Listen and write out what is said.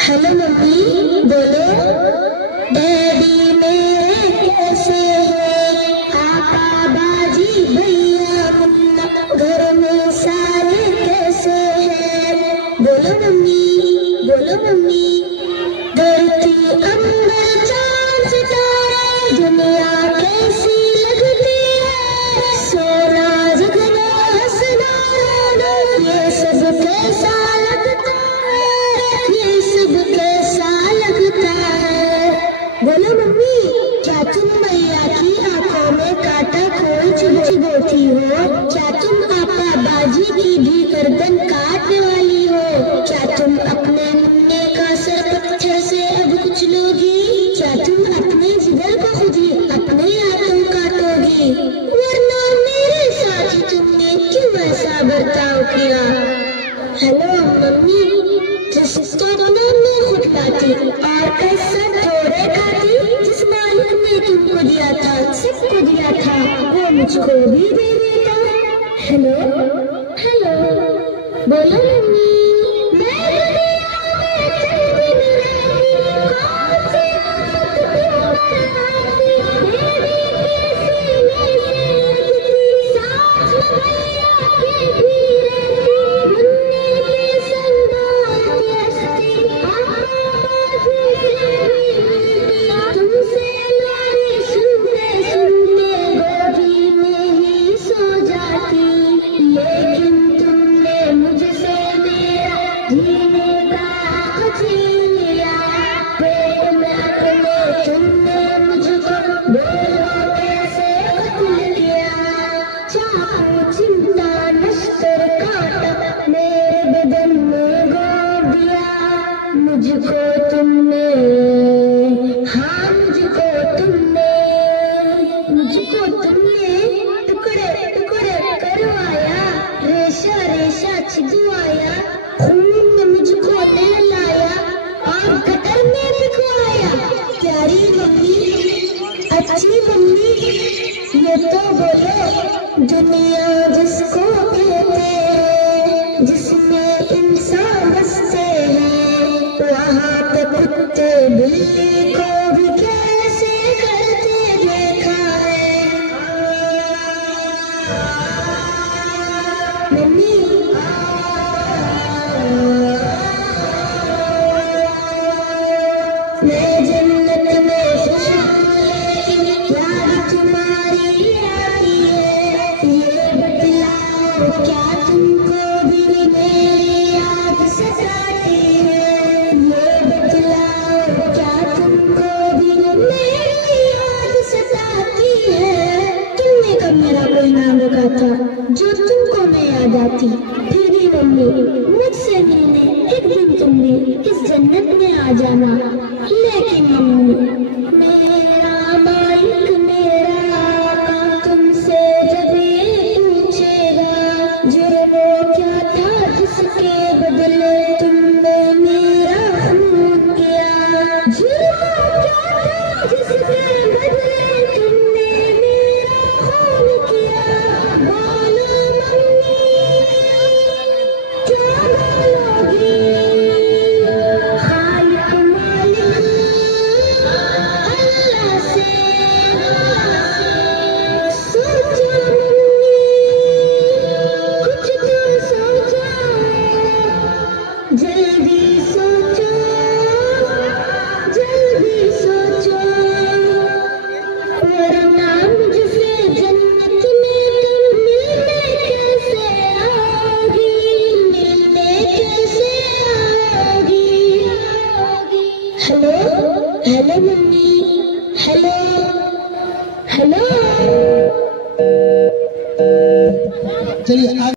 Hello mummy बोलो। Daddy मेरे कैसे हैं? पापा बाजी भैया मुन्ना घर में सारे कैसे हैं? बोलो मम्मी बोलो मम्मी। धरती अंबर चांद सितारे दुनिया कैसी लगती है? सोना जगना हंसना रोना ये सब कैसा लगता है? ये सब कैसा लगता है? बोलो मम्मी, क्या तुम मैया की आंखों में कांटा खोल चुभोती हो? क्या तुम आपा बाजी की भी गर्दन काटने वाली हो? क्या तुम अपने मुन्ने का सर पत्थर से अब कुचलोगी? क्या तुम अपने जिगर को खुद ही अपने हाथों काटोगी? वरना मेरे साथ तुमने क्यों ऐसा बर्ताव किया? हेलो मम्मी, जिसको तुमने खुद लाती और कैसा थोड़े खाती, जिस मालिक ने तुमको दिया था सबको दिया था वो मुझको भी दे देता। हेलो हेलो बोलो मम्मी। मैं दुनिया में चल दिन रहती, कौन सी आफत क्यों बरसाती, मेरी के सीने से लगती, साथ में भैया के भी रहती, मुन्ने के संग दौड़ती हंसती, आबादी से भी मिलती, तुमसे लोरी सुनते सुनते गोदी में ही सो जाती। लेकिन तुमने मुझसे मेरा जीने का हक छीन लिया, पेट में अपने तुमने मुझको बोलो कैसे कत्ल किया। चाकू चिमटा नश्तर काटा मेरे बदन में गोद दिया, मुझको तुमने हाँ मुझको तुमने टुकड़े टुकड़े करवाया, रेशा रेशा छिदवाया, खून में मुझको नहलाया और गटर में बिखवाया। प्यारी मम्मी, अच्छी मम्मी, ये तो बोलो दुनिया जिसको कहते हैं, जिसमें इंसान बसते हैं, वहाँ पे कुत्ते बिल्ली को भी कैसे करते देखा है। मम्मी मैं जन्नत में खुशबू लेकिन याद तुम्हारी आती है। ये बतलाओ क्या तुमको भी मेरी याद सताती है? ये बतलाओ क्या तुमको भी मेरी याद सताती है? तुमने कब मेरा कोई नाम रखा था जो तुमको मैं याद आती? फिर भी मम्मी, मुझसे मिलने एक दिन तुम भी इस जन्नत में आ जाना। लेकिन मम्मी, मेरा मालिक मेरा आका तुमसे जब ये पूछेगा जुर्म क्या था जिसके बदले तुमने मेरा खून किया, जुर्म क्या था जिसके बदले तुमने मेरा खून किया? बोलो मम्मी, क्या बोलोगी? खालिक मालिक अल्लाह से सोचो मम्मी, कुछ तो सोचो, जल्दी सोचो, जल्दी सोचो, वरना मुझसे जन्नत में तुम मिलने कैसे आओगी? मिलने कैसे आओगी? Hello hello mummy, hello hello. चलिए।